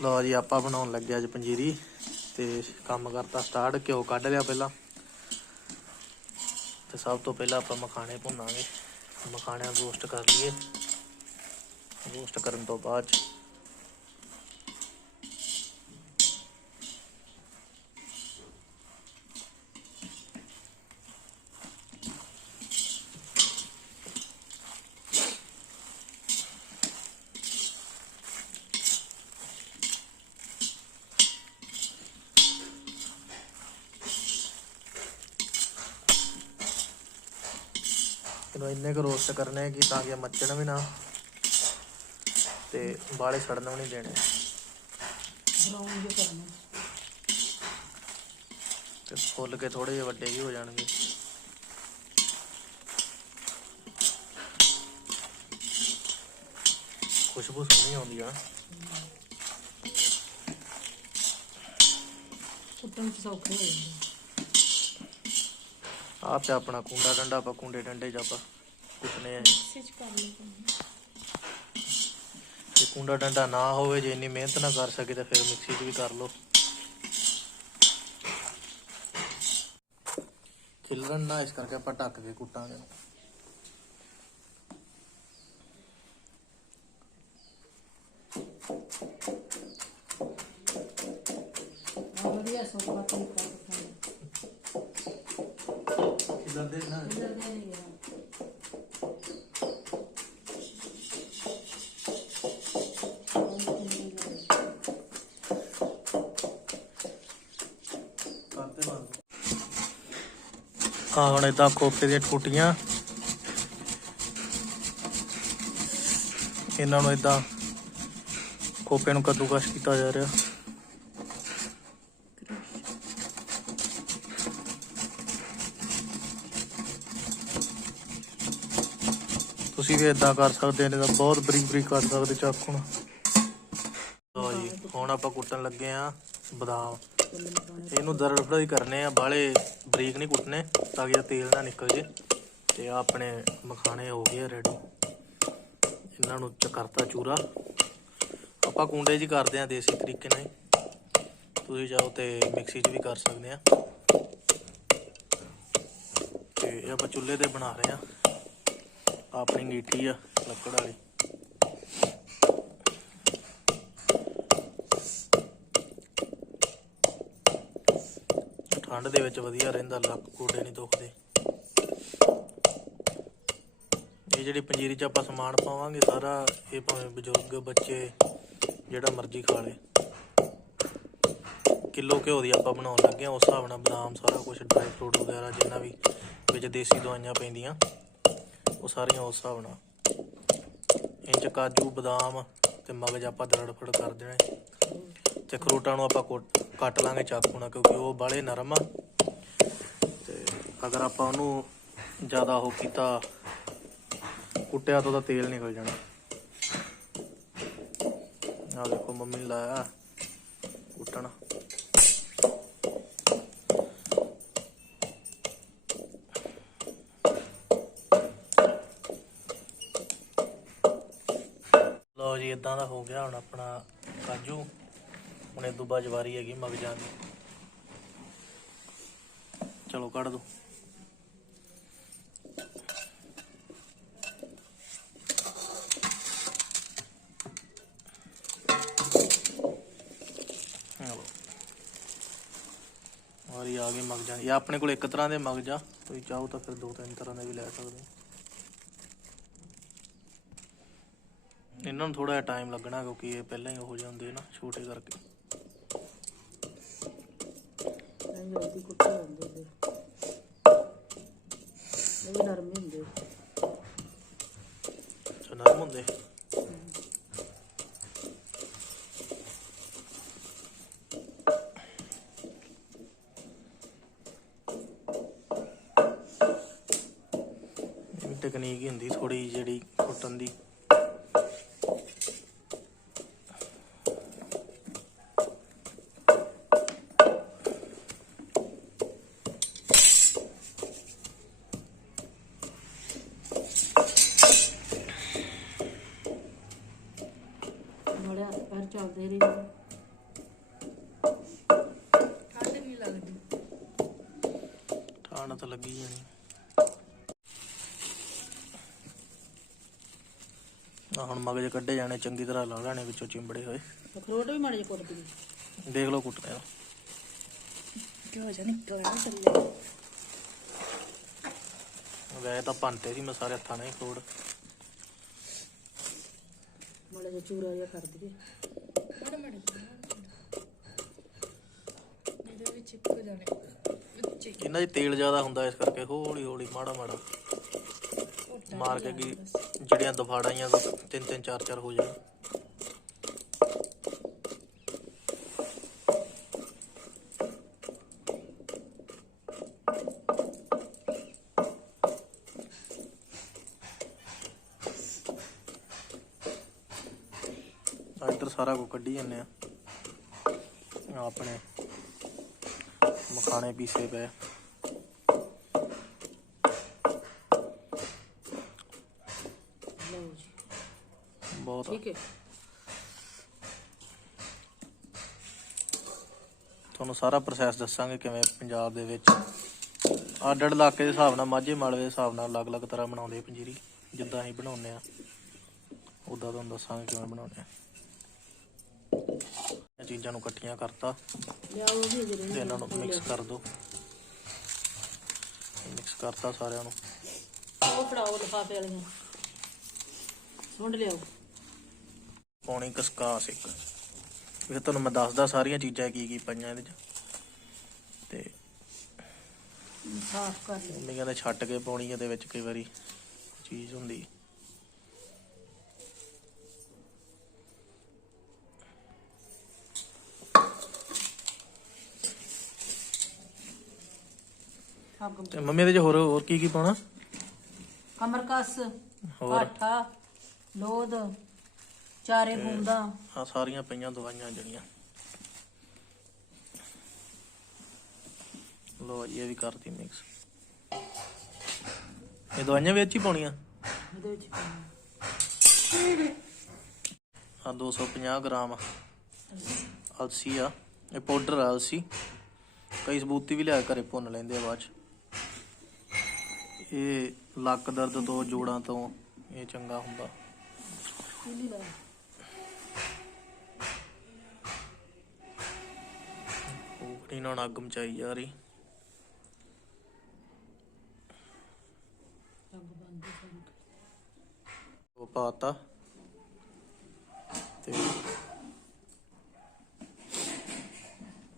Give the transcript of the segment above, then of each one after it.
ਲਓ ਜੀ, ਆਪਾਂ ਬਣਾਉਣ ਲੱਗੇ ਅੱਜ ਪੰਜੀਰੀ ਤੇ ਕੰਮ ਕਰਤਾ ਸਟਾਰਟ ਘਿਓ ਕੱਢ ਲਿਆ ਪਹਿਲਾਂ। ਤੇ ਸਭ ਤੋਂ ਪਹਿਲਾਂ ਆਪਾਂ ਮਖਾਣੇ ਭੁੰਨਾਂਗੇ। ਮਖਾਣਿਆਂ ਨੂੰ ਰੋਸਟ ਕਰ ਲਈਏ। ਰੋਸਟ ਕਰਨ ਤੋਂ ਬਾਅਦ ਇਹਨੂੰ ਇੰਨੇ ਕੁ ਰੋਸਟ ਕਰਨੇ ਕਿ ਤਾਂ ਕਿ ਮੱਚਣ ਵੀ ਨਾ ਤੇ ਬਾਲੇ ਸੜਨ ਵੀ ਨਹੀਂ ਦੇਣੇ। ਬਰਾਊਨ ਜਿਹਾ ਕਰਨਾ। ਤੇ ਫੁੱਲ ਕੇ ਥੋੜੇ ਜਿਹੇ ਵੱਡੇ ਵੀ ਹੋ ਜਾਣਗੇ। ਖੁਸ਼ਬੂ ਸੋਹਣੀ ਆਉਂਦੀ ਆ ਕੁੱਟਣ ਚ ਸੌਖੇ ਹੋ ਜਾਂਦੇ ਆਹ ਤੇ ਆਪਣਾ ਕੁੰਡਾ ਡੰਡਾ ਆਪਾਂ, ਕੁੰਡੇ ਡੰਡੇ 'ਚ ਆਪਾਂ ਕੁੱਟਨੇ ਆ। ਮਿਕਸੀ ਚ ਕਰ ਲਓ ਜੇ ਕੁੰਡਾ ਡੰਡਾ ਨਾ ਹੋਵੇ, ਜੇ ਇੰਨੀ ਮਿਹਨਤ ਨਾ ਕਰ ਸਕੇ ਤਾਂ ਫਿਰ ਮਿਕਸੀ 'ਚ ਵੀ ਕਰ ਲਓ। ਖਿਲਰਨ ਨਾ, ਇਸ ਕਰਕੇ ਆਪਾਂ ਢੱਕ ਕੇ ਕੁੱਟਾਂਗੇ ਇਹਨੂੰ। ਆ ਵਧੀਆ ਸੌਖਾ ਤਰੀਕਾ ਕੁੱਟਣ ਖਿਲਰਦੇ ਨਹੀਂ ਗਿਆ ਹਾਂ ਹੁਣ ਇਦਾਂ ਕੋਫਤੇ ਦੀਆਂ ਟੁੱਟੀਆਂ। ਇਹਨਾਂ ਨੂੰ ਇਦਾਂ ਕੋਪੇ ਨੂੰ ਕੱਦੂਕਸ਼ ਕੀਤਾ ਜਾ ਰਿਹਾ। ਤੁਸੀਂ ਵੀ ਇਦਾਂ ਕਰ ਸਕਦੇ ਨੇ ਤਾਂ ਬਹੁਤ ਬਰੀਕ ਬਰੀਕ ਕਰ ਸਕਦੇ ਚਾਕੂ ਨਾਲ ਲਓ ਜੀ, ਹੁਣ ਆਪਾਂ ਕੁੱਟਣ ਲੱਗੇ ਆ ਬਦਾਮ। ਇਹਨੂੰ ਦਰੜ ਹੀ ਕਰਨੇ ਆ ਬਾਲੇ ਬਰੀਕ ਨਹੀਂ ਕੁੱਟਨੇ ਤਾਂ ਕਿ ਤੇਲ ਨਾ ਨਿਕਲ ਜੇ। ਤੇ ਆਪਣੇ ਮਖਾਣੇ ਹੋ ਗਏ ਰੈਡੀ ਇਹਨਾਂ ਨੂੰ ਚਕਰਤਾ ਚੂਰਾ। ਆਪਾਂ ਕੁੰਡੇ 'ਚ ਹੀ ਕਰਦੇ ਆ ਦੇਸੀ ਤਰੀਕੇ ਨਾਲ ਤੁਸੀਂ ਜਾਓ ਤੇ ਮਿਕਸੀ 'ਚ ਵੀ ਕਰ ਸਕਦੇ ਆ। ਤੇ ਇਹ ਆਪਾਂ ਚੁੱਲ੍ਹੇ ਤੇ ਬਣਾ ਰਹੇ ਆ ਆਪਣੀ ਗੀਠੀ ਆ, ਲੱਕੜ ਵਾਲੀ। ਠੰਡ ਦੇ ਵਿੱਚ ਵਧੀਆ ਰਹਿੰਦਾ, ਲੱਕ ਗੋਡੇ ਨਹੀਂ ਦੁਖਦੇ। ਇਹ ਜਿਹੜੀ ਪੰਜੀਰੀ ਚ ਆਪਾਂ ਸਮਾਨ ਪਾਵਾਂਗੇ ਸਾਰਾ, ਇਹ ਭਾਵੇਂ ਬਜ਼ੁਰਗ, ਬੱਚੇ, ਜਿਹੜਾ ਮਰਜ਼ੀ ਖਾ ਲੇ। ਕਿਲੋ ਘਿਓ ਦੀ ਆਪਾਂ ਬਣਾਉਣ ਲੱਗੇ ਆ, ਉਸ ਹਿਸਾਬ ਨਾਲ ਬਦਾਮ ਸਾਰਾ ਕੁਝ ਡਰਾਈ ਫਰੂਟ ਵਗੈਰਾ, ਜਿੰਨਾ ਵੀ ਵਿੱਚ ਦੇਸੀ ਦਵਾਈਆਂ ਪੈਂਦੀਆਂ। ਉਹ ਸਾਰੀਆਂ ਉਸ ਹਿਸਾਬ ਨਾਲ। ਇਹ ਕਾਜੂ, ਬਦਾਮ ਤੇ ਮਗਜ ਆਪਾਂ ਦਰੜ ਫੜ ਕਰ ਦੇਣੇ। ਤੇ ਖਰੋਟਾਂ ਨੂੰ ਆਪਾਂ ਕੁੱਟ- ਕੱਟ ਲਾਂਗੇ ਚਾਕੂ ਨਾਲ ਕਿਉਂਕਿ ਉਹ ਬਾਲੇ ਨਰਮ ਆ। ਤੇ ਅਗਰ ਆਪਾਂ ਉਹਨੂੰ ਜ਼ਿਆਦਾ ਉਹ ਕੀਤਾ, ਕੁੱਟਿਆ ਤਾਂ ਉਹਦਾ ਤੇਲ ਨਿਕਲ ਜਾਣਾ। ਆ ਦੇਖੋ, ਮੰਮੀ ਲਾਇਆ। ਕੁੱਟਣਾ। ਲਓ ਜੀ ਇਦਾਂ ਦਾ ਹੋ ਗਿਆ ਹੁਣ ਆਪਣਾ ਕਾਜੂ। ਹੁਣ ਇਹ ਦੁਬਾ ਜਵਾਰੀ ਹੈਗੀ ਮਗਜਾਂ ਦੀ। ਚਲੋ, ਕੱਢ ਦੋ। ਲਓ ਔਰ ਆ ਗਏ ਮਗਜਾਂ ਇਹ ਆਪਣੇ ਕੋਲ ਇੱਕ ਤਰ੍ਹਾਂ ਦੇ ਮਗਜਾ ਤੁਸੀਂ ਚਾਹੋ ਤਾਂ ਫਿਰ ਦੋ ਤਿੰਨ ਤਰ੍ਹਾਂ ਦੇ ਵੀ ਲੈ ਸਕਦੇ ਹੋ। ਇਹਨਾਂ ਨੂੰ ਥੋੜਾ ਜਿਹਾ ਟਾਈਮ ਲੱਗਣਾ ਕਿਉਂਕਿ ਇਹ ਪਹਿਲਾਂ ਹੀ ਹੋ ਜਾਂਦੇ ਨਾ, ਛੋਟੇ ਕਰਕੇ। ਜਲਦੀ ਕੁੱਟੇ ਜਾਂਦੇ ਫਿਰ ਇਹ ਨਰਮ ਹੁੰਦੇ? ਅੱਛਾ ਨਰਮ ਹੁੰਦੇ ਟੈਕਨੀਕ ਹੀ ਹੁੰਦੀ ਥੋੜੀ ਜਿਹੜੀ ਕੁੱਟਣ ਦੀ ਨਾਲੇ ਹੱਥ ਪੈਰ ਚੱਲਦੇ ਰਹਿੰਦੇ ਲੱਗੀ ਜਾਣੀ ਆ ਹੁਣ ਮਗਜ ਕੱਢੇ ਜਾਣੇ ਚੰਗੀ ਤਰ੍ਹਾਂ ਲਾ ਲੈਣੇ ਵਿੱਚੋਂ ਚਿੰਬੜੇ ਹੋਏ। ਅਖਰੋਟ ਵੀ ਮਾੜੇ ਜਿਹੇ ਕੁੱਟ ਦੇ ਦੇਖ ਲਓ ਕੁੱਟਦੇ ਆ। ਕਿਉਂ ਜਾਨੀ ਕੜਾ ਚੱਲੇ ਵੈਸੇ ਤਾਂ ਭੰਨਤੇ ਸੀ ਮੈਂ ਸਾਰੇ ਹੱਥਾਂ ਨਾਲ ਹੀ ਕੋੜ ਮਾੜਾ ਜਿਹਾ ਚੂਰਾ ਜਿਹਾ ਕਰ ਦਈਏ। ਇਹਦੇ ਵਿੱਚ ਚਿਪਕ ਜਾਣੇ। ਵਿੱਚੇ। ਇਹਨਾਂ 'ਚ ਤੇਲ ਜ਼ਿਆਦਾ ਹੁੰਦਾ ਇਸ ਕਰਕੇ ਹੌਲੀ ਹੌਲੀ ਮਾੜਾ ਮਾੜਾ ਮਾਰ ਕੇ ਕੀ ਜਿਹੜੀਆਂ ਦਫਾੜਾਈਆਂ ਦਾ ਤਿੰਨ ਤਿੰਨ, ਚਾਰ ਚਾਰ ਹੋ ਜਾਣ। ਇੱਧਰ ਸਾਰਾ ਕੁ ਕੱਢੀ ਜਾਂਦੇ ਆ। ਆਪਣੇ ਮਖਾਣੇ ਪੀਸੇ ਪਏ ਲਓ ਜੀ ਬਹੁਤ ਆ। ਠੀਕ ਹੈ। ਤੁਹਾਨੂੰ ਸਾਰਾ ਪ੍ਰੋਸੈਸ ਦੱਸਾਂਗੇ ਕਿਵੇਂ ਪੰਜਾਬ ਦੇ ਵਿੱਚ ਅੱਡ ਅੱਡ ਇਲਾਕੇ ਦੇ ਹਿਸਾਬ ਨਾਲ ਮਾਝੇ ਮਾਲਵੇ ਦੇ ਹਿਸਾਬ ਨਾਲ ਅਲੱਗ-ਅਲੱਗ ਤਰ੍ਹਾਂ ਬਣਾਉਂਦੇ ਆ ਪੰਜੀਰੀ ਜਿੱਦਾਂ ਅਸੀਂ ਬਣਾਉਂਦੇ ਆ। ਉਦਾਂ ਤੁਹਾਨੂੰ ਦੱਸਾਂਗੇ ਕਿਵੇਂ ਬਣਾਉਂਦੇ ਆ। ਇਹ ਚੀਜ਼ਾਂ ਨੂੰ ਇਕੱਠੀਆਂ ਕਰਤਾ। ਲਿਆਓ ਵੀ ਜਿਹੜੇ ਤੇ ਇਹਨਾਂ ਨੂੰ ਮਿਕਸ ਕਰ ਦਿਓ ਮਿਕਸ ਕਰਤਾ ਸਾਰਿਆਂ ਨੂੰ। ਉਹ ਫੜਾਓ ਲਿਫਾਫੇ ਵਾਲੀਆਂ। ਸੁੰਡ ਲਿਆਓ। ਪੌਣੀ ਕਸਕਾਸ ਇੱਕ। ਇਹ ਤੁਹਾਨੂੰ ਮੈਂ ਦੱਸਦਾ ਸਾਰੀਆਂ ਚੀਜ਼ਾਂ ਕੀ ਕੀ ਪਈਆਂ ਇਹਦੇ ਚ। ਤੇ ਸਾਫ਼ ਕਰ ਲਿਓ। ਮੰਮੀ ਕਹਿੰਦੇ ਛੱਟ ਕੇ ਪਾਉਣੀ ਇਹਦੇ ਵਿੱਚ ਕਈ ਵਾਰੀ ਚੀਜ਼ ਹੁੰਦੀ। ਤੇ ਮੰਮੀ ਇਹਦੇ ਚ ਹੋਰ ਹੋਰ ਕੀ ਕੀ ਪਾਉਣਾ ਕਮਰਕਸ ਹੋਰ। ਪਾਠਾ ਲੋਦ। ਚਾਰੇ ਬੂੰਦਾ ਆ ਸਾਰੀਆਂ ਪਈਆਂ ਦਵਾਈਆਂ ਜਿਹੜੀਆਂ। ਲੋ ਇਹ ਵੀ ਕਰਤੀ ਮਿਕਸ ਇਹ ਦਵਾਈਆਂ ਵਿੱਚ ਹੀ ਪਾਉਣੀਆਂ? ਇਹਦੇ ਵਿੱਚ ਪਾਉਣਾ। ਆ 250 ਗ੍ਰਾਮ ਅਲਸੀ ਆ। ਇਹ ਪਾਊਡਰ ਆ ਅਲਸੀ। ਕਈ ਸਬੂਤੀ ਵੀ ਲਿਆ ਘਰੇ ਭੁੰਨ ਲੈਂਦੇ ਆ ਬਾਅਦ ਚ। ਇਹ ਲੱਕ ਦਰਦ ਤੋਂ ਜੋੜਾਂ ਤੋਂ ਇਹ ਚੰਗਾ ਹੁੰਦਾ। ਪੀਲੀ ਦਾ ਉਹ ਨਾਲ ਅੱਗ ਮਚਾਈ ਜਾ ਰਹੀ ਰੰਗ ਬੰਦ ਕਰ ਉਹ ਪਾਤਾ ਤੇ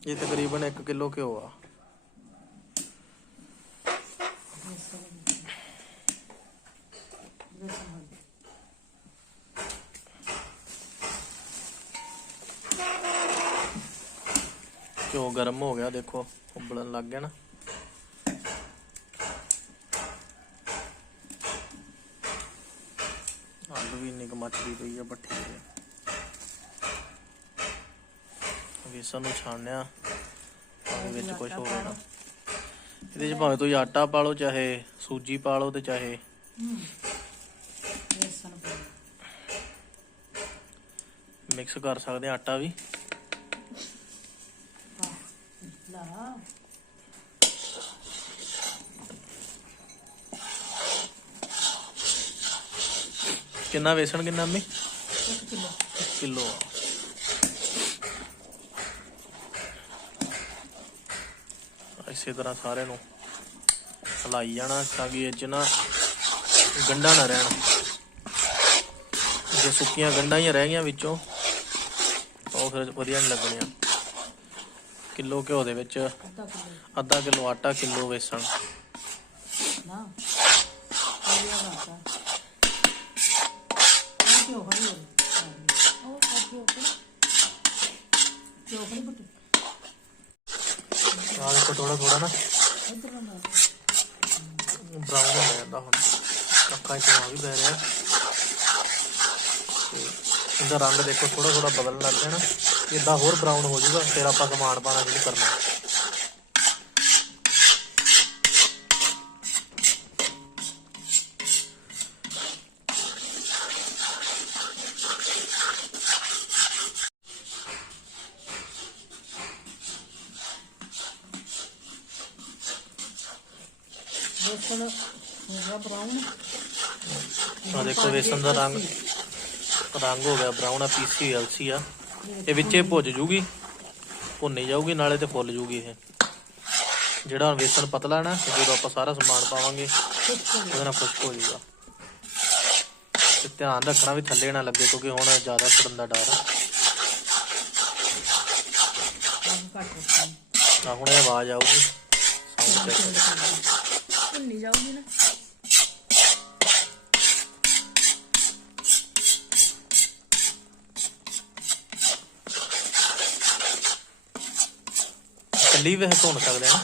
ਇਹ ਤਕਰੀਬਨ 1 ਕਿਲੋ ਘਿਓ ਗਰਮ ਹੋ ਗਿਆ? ਦੇਖੋ ਉਬਲਣ ਲੱਗ ਗਿਆ ਨਾ। ਅੱਗ ਵੀ ਇੰਨੀ ਕੁ ਮੱਚਦੀ ਪਈ ਆ ਭੱਠੀ ਤੇ ਵੇਸਣ ਨੂੰ ਛਾਣਿਆ ਪਾਣੀ ਵਿੱਚ ਕੁਝ ਹੋ ਜਾਣਾ ਇਹਦੇ ਚ ਭਾਵੇਂ ਤੁਸੀਂ ਆਟਾ ਪਾ ਲਓ ਚਾਹੇ ਸੂਜੀ ਪਾ ਲਓ ਤੇ ਚਾਹੇ ਮਿਕਸ ਕਰ ਸਕਦੇ ਆਟਾ ਵੀ। ਕਿੰਨਾ ਵੇਸਣ ਕਿੰਨਾ ਮੰਮੀ? 1 ਕਿਲੋ। ਕਿਲੋ। ਇਸੇ ਤਰ੍ਹਾਂ ਸਾਰਿਆਂ ਨੂੰ ਹਲਾਈ ਜਾਣਾ ਤਾਂ ਕਿ ਇਹ ਚ ਨਾ ਗੰਡਾ ਨਾ ਰਹਿਣ। ਜੇ ਸੁੱਕੀਆਂ ਗੰਡਾਂ ਹੀ ਰਹਿ ਗਈਆਂ ਵਿੱਚੋਂ ਤਾਂ ਉਹ ਫਿਰ ਵਧੀਆ ਨਹੀਂ ਲੱਗਣੀਆਂ। ਕਿਲੋ ਘਿਓ ਦੇ ਵਿੱਚ ਅੱਧਾ ਕਿਲੋ ਅੱਧਾ ਕਿਲੋ ਆਟਾ ਕਿਲੋ ਵੇਸਣ। ਨਾ। ਇਹ ਆਟਾ ਇਹ ਕਿਉਂ ਹਰੀ ਹੋ ਉਹ ਕਾਜੂ ਕੇ ਕਿਉਂ ਹਰੀ ਬੁੱਟ। ਆਹ ਦੇਖੋ ਥੋੜਾ ਥੋੜਾ ਨਾ। ਇੱਧਰ ਨਾ ਬਰਾਊਨ ਹੋ ਜਾਂਦਾ ਹੁਣ। ਵੀ ਰਿਹਾ। ਤੇ ਇਹਦਾ ਰੰਗ ਦੇਖੋ ਥੋੜਾ ਥੋੜਾ ਬਦਲਣ ਲੱਗ ਜਾਣਾ ਇਦਾਂ ਹੋਰ ਬਰਾਊਨ ਹੋ ਜਾਊਗਾ ਫਿਰ ਆਪਾਂ ਸਮਾਨ ਪਾਣਾ ਸ਼ੁਰੂ ਕਰਨਾ। ਵੇਸਣ ਹੋ ਗਿਆ ਬਰਾਊਨ ਆ ਦੇਖੋ ਵੇਸਣ ਦਾ ਰੰਗ ਰੰਗ ਹੋ ਗਿਆ ਬਰਾਊਨ ਆ ਪੀਸੀ ਅਲਸੀ ਆ। ਇਹ ਵਿੱਚੇ ਭੁੱਜ ਜੂਗੀ, ਭੁੰਨੀ ਜਾਊਗੀ, ਨਾਲੇ ਤੇ ਫੁੱਲ ਜੂਗੀ ਇਹ। ਜਿਹੜਾ ਹੁਣ ਵੇਸਣ ਪਤਲਾ ਨਾ, ਤੇ ਜਦੋਂ ਆਪਾਂ ਸਾਰਾ ਸਮਾਨ ਪਾਵਾਂਗੇ, ਉਹਦੇ ਨਾਲ ਖੁਸ਼ਕ ਹੋ ਜਾਊਗਾ ਤੇ ਧਿਆਨ ਰੱਖਣਾ ਵੀ ਥੱਲੇ ਨਾ ਲੱਗੇ, ਕਿਉਂਕਿ ਹੁਣ ਜ਼ਿਆਦਾ ਸੜਨ ਦਾ ਡਰ ਆ। ਹੁਣ ਇਹ ਆਵਾਜ਼ ਆਊਗੀ ਸਾਊਂਡ ਚੈੱਕ ਭੁੰਨੀ ਜਾਊਗੀ ਨਾ। ਕੱਲੀ ਵੈਸੇ ਭੁੰਨ ਸਕਦੇ ਹਾਂ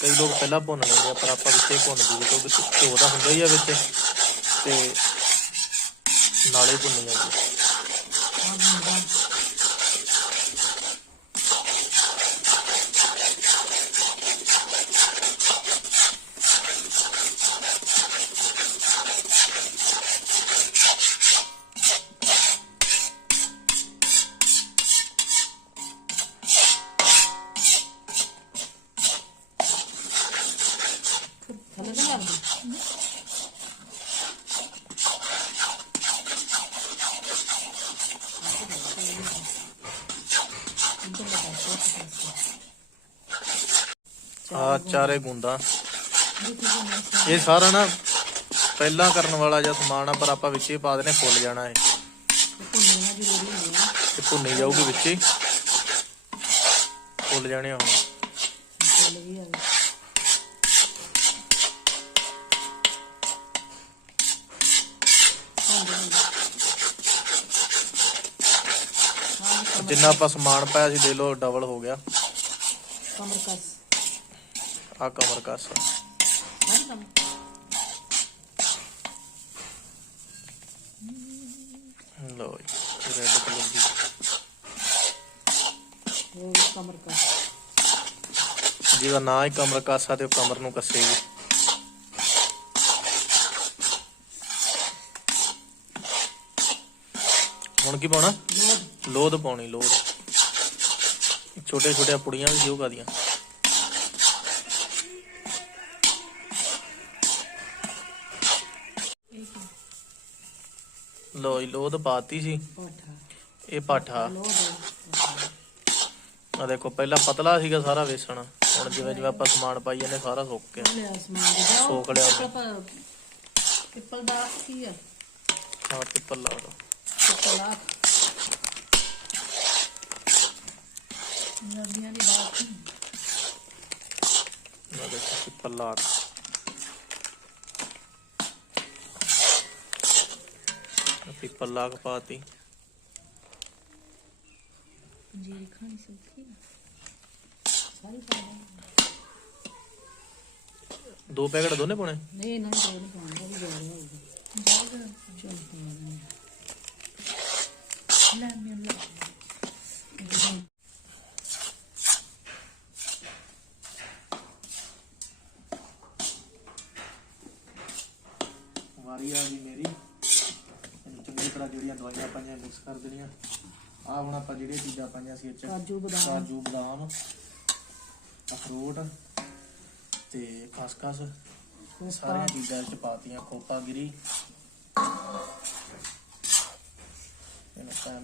ਕਈ ਲੋਕ ਪਹਿਲਾਂ ਭੁੰਨ ਲੈਂਦੇ ਆ, ਪਰ ਆਪਾਂ ਵਿੱਚੇ ਭੁੰਨ ਦਈਏ, ਕਿਉਂਕਿ ਘਿਓ ਤਾਂ ਹੁੰਦਾ ਹੀ ਆ ਵਿੱਚ। ਤੇ ਨਾਲੇ ਭੁੰਨ ਜਾਂਦੇ ਆਹ ਮੁੰਡਾ ਥੱਲੇ ਨਾ ਲੱਗਦੀ ਆ ਚਾਰੇ ਗੁੰਦਾ। ਇਹ ਸਾਰਾ ਨਾ ਪਹਿਲਾਂ ਕਰਨ ਵਾਲਾ ਜਿਹਾ ਸਮਾਨ ਆ, ਪਰ ਆਪਾਂ ਵਿੱਚੇ ਪਾ ਦੇਣੇ, ਫੁੱਲ ਜਾਣਾ ਇਹ। ਹੈ ਤੇ ਭੁੰਨੀ ਜਾਊਗੀ ਵਿੱਚੇ। ਫੁੱਲ ਜਾਣੇ ਹੁਣ। ਜਿੰਨਾ ਆਪਾਂ ਸਮਾਨ ਪਾਇਆ ਸੀ ਦੇ ਲੋ ਡਬਲ ਹੋ ਗਿਆ। ਕਮਰ ਕਸ। ਆ ਕਮਰ ਕਸ। ਕਮਰ ਲੋ ਜੀ ਰੈੱਡ ਕਲਰ ਦੀ। ਵੀ ਕਮਰ ਕਸ। ਜਿਹਦਾ ਨਾਂ ਹੀ ਕਮਰ ਕਸ ਆ ਤੇ ਉਹ ਕਮਰ ਨੂੰ ਕੱਸੇਗੀ। ਹੁਣ ਕੀ ਪਾਉਣਾ? ਲੋਦ ਪਾਉਣੀ ਲੋਦ। ਛੋਟੇ ਛੋਟੇ ਪੁੜੀਆਂ ਵੀ ਜਿਉ ਦੀਆਂ ਲੋ ਜੀ ਲੋਦ ਪਾਤੀ ਸੀ। ਇਹ ਪਾਠਾ। ਆ ਦੇਖੋ ਪਹਿਲਾਂ ਪਤਲਾ ਸੀਗਾ ਸਾਰਾ ਵੇਸਣ। ਹੁਣ ਜਿਵੇਂ ਜਿਵੇਂ ਆਪਾਂ ਸਮਾਨ ਪਾਈ ਜਾਂਦੇ ਸਾਰਾ ਸੁੱਕ ਗਿਆ। ਦੇ ਸੋਕ ਲਿਆ ਪਿੱਪਲ ਦਾ ਕੀ ਆ? ਹਾਂ ਪਿੱਪਲ ਲਾ ਦਾ ਨਦੀਆਂ ਦੀ ਬਾਤ ਨਾ ਦੇਖੋ ਪਿੱਪਲ ਲਾ ਤਾ। ਆਹ ਪਿੱਪਲ ਲਾ ਕੇ ਪਾਤੀ ਪੰਜੀਰੀ ਖਾਣੀ ਸੌਖੀ ਸਾਰੀ ਪਾਉਣੀ ਦੋ ਪੈਕਟ ਦੋਨੇ ਪਾਉਣੇ? ਨਹੀਂ ਨਾ ਦੋ ਨਹੀਂ ਪਾਉਂਦਾ ਵੀ ਜ਼ਿਆਦਾ ਹੋਊਗਾ। ਚੱਲ ਵਾਰੀ ਆ ਗਈ ਮੇਰੀ। ਇਹਨੂੰ ਚੰਗੀ ਤਰ੍ਹਾਂ ਜਿਹੜੀਆਂ ਦਵਾਈਆਂ ਪਾਈਆਂ ਮਿਕਸ ਕਰ ਦੇਣੀਆਂ। ਆ ਹੁਣ ਆਪਾਂ ਜਿਹੜੀਆਂ ਚੀਜ਼ਾਂ ਪਾਈਆਂ ਸੀ ਚ ਕਾਜੂ ਬਦਾਮ। ਕਾਜੂ ਬਦਾਮ ਅਖਰੋਟ ਤੇ ਖਸਖਸ। ਸਾਰੀਆਂ ਚੀਜ਼ਾਂ ਚ ਪਾਤੀਆਂ ਖੋਪਾ ਗਿਰੀ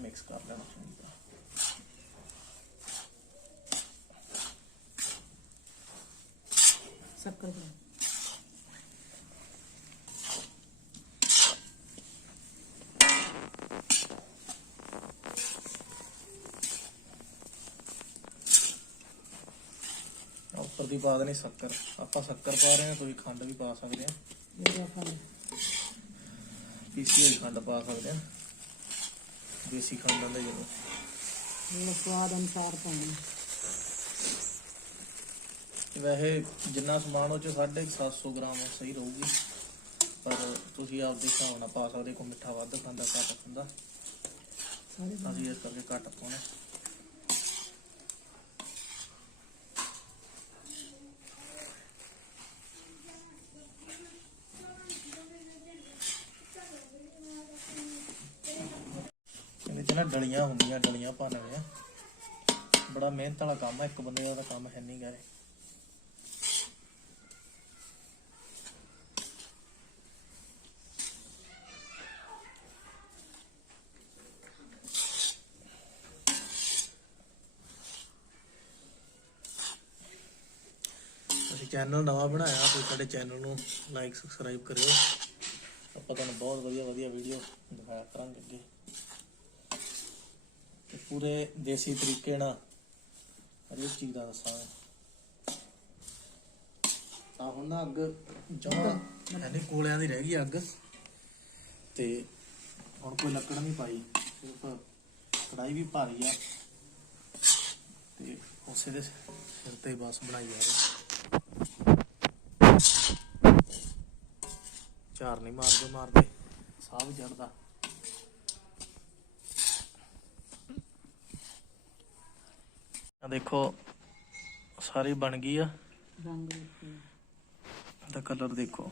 ਇਹਨੂੰ ਤਾਂ ਮਿਕਸ ਕਰ ਲੈਣਾ ਚੰਗੀ ਤਰ੍ਹਾਂ ਸ਼ੱਕਰ ਪਾ ਆਹ ਉੱਪਰ ਦੀ ਪਾ ਦੇਣੀ ਸ਼ੱਕਰ ਆਪਾਂ ਸ਼ੱਕਰ ਪਾ ਰਹੇ ਹਾਂ ਤੁਸੀਂ ਖੰਡ ਵੀ ਪਾ ਸਕਦੇ ਆ ਜਿਹੜਾ ਆਪਾਂ ਪੀਸੀ ਹੋਈ ਖੰਡ ਪਾ ਸਕਦੇ ਆ ਦੇਸੀ ਖੰਡ ਆਂਦਾ ਜਦੋਂ ਇਹ ਸਵਾਦ ਅਨੁਸਾਰ ਪਾਉਣਾ ਵੈਸੇ ਜਿੰਨਾ ਸਮਾਨ ਉਹ ਚ 750 ਗ੍ਰਾਮ ਸਹੀ ਰਹੂਗੀ। ਪਰ ਤੁਸੀਂ ਆਪਦੇ ਹਿਸਾਬ ਨਾਲ ਪਾ ਸਕਦੇ ਕੋ ਮਿੱਠਾ ਵੱਧ ਖਾਂਦਾ ਘੱਟ ਖਾਂਦਾ। ਸਾਰੇ ਅਸੀਂ ਇਸ ਕਰਕੇ ਘੱਟ ਪਾਉਣਾ। ਮਿਹਨਤ ਵਾਲਾ ਕੰਮ ਹੈ ਇੱਕ ਬੰਦੇ ਦਾ ਕੰਮ ਹੈ ਨਹੀਂ ਗਾਰੇ। ਅਸੀਂ ਚੈਨਲ ਨਵਾਂ ਬਣਾਇਆ ਤੁਸੀਂ ਸਾਡੇ ਚੈਨਲ ਨੂੰ ਲਾਈਕ ਸਬਸਕ੍ਰਾਈਬ ਕਰਿਓ। ਆਪਾਂ ਤੁਹਾਨੂੰ ਬਹੁਤ ਵਧੀਆ ਵਧੀਆ ਵੀਡੀਓ ਦਿਖਾਇਆ ਕਰਾਂਗੇ ਅੱਗੇ। ਪੂਰੇ ਦੇਸੀ ਤਰੀਕੇ ਨਾਲ ਹਰੇਕ ਚੀਜ਼ ਦਾ ਦੱਸਾਂਗੇ ਤਾਂ ਹੁਣ ਨਾ ਅੱਗ ਜਮਾ ਐਨੇ ਕੋਲਿਆਂ ਦੀ ਰਹਿ ਗਈ ਅੱਗ। ਤੇ ਹੁਣ ਕੋਈ ਲੱਕੜ ਨਹੀਂ ਪਾਈ ਸਿਰਫ ਕੜਾਈ ਵੀ ਭਾਰੀ ਆ। ਤੇ ਉਸੇ ਦੇ ਸਿਰ ਤੇ ਬਸ ਬਣਾਈ ਜਾ ਰਹੀ। ਚਾਰ ਨਹੀਂ ਮਾਰਦੇ ਮਾਰਦੇ। ਸਾਹ ਵੀ ਚੜਦਾ ਆ ਦੇਖੋ ਸਾਰੀ ਬਣ ਗਈ ਆ। ਰੰਗ ਦਾ ਕਲਰ ਦੇਖੋ।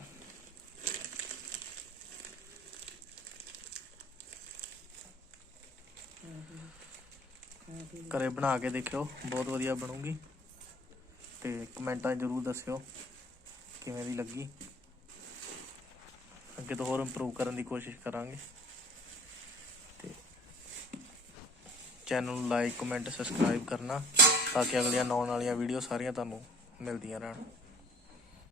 ਘਰੇ ਬਣਾ ਕੇ ਦੇਖਿਓ ਬਹੁਤ ਵਧੀਆ ਬਣੂਗੀ। ਤੇ ਕਮੈਂਟਾਂ ਜਰੂਰ ਦੱਸਿਓ ਕਿਵੇਂ ਦੀ ਲੱਗੀ। ਅੱਗੇ ਤੋਂ ਹੋਰ ਇੰਪਰੂਵ ਕਰਨ ਦੀ ਕੋਸ਼ਿਸ਼ ਕਰਾਂਗੇ ਤੇ ਚੈਨਲ ਨੂੰ ਲਾਈਕ, ਕਮੈਂਟ, ਸਬਸਕ੍ਰਾਈਬ ਕਰਨਾ ਤਾਂ ਕਿ ਅਗਲੀਆਂ ਆਉਣ ਵਾਲੀਆਂ ਵੀਡੀਓ ਸਾਰੀਆਂ ਤੁਹਾਨੂੰ ਮਿਲਦੀਆਂ ਰਹਿਣ।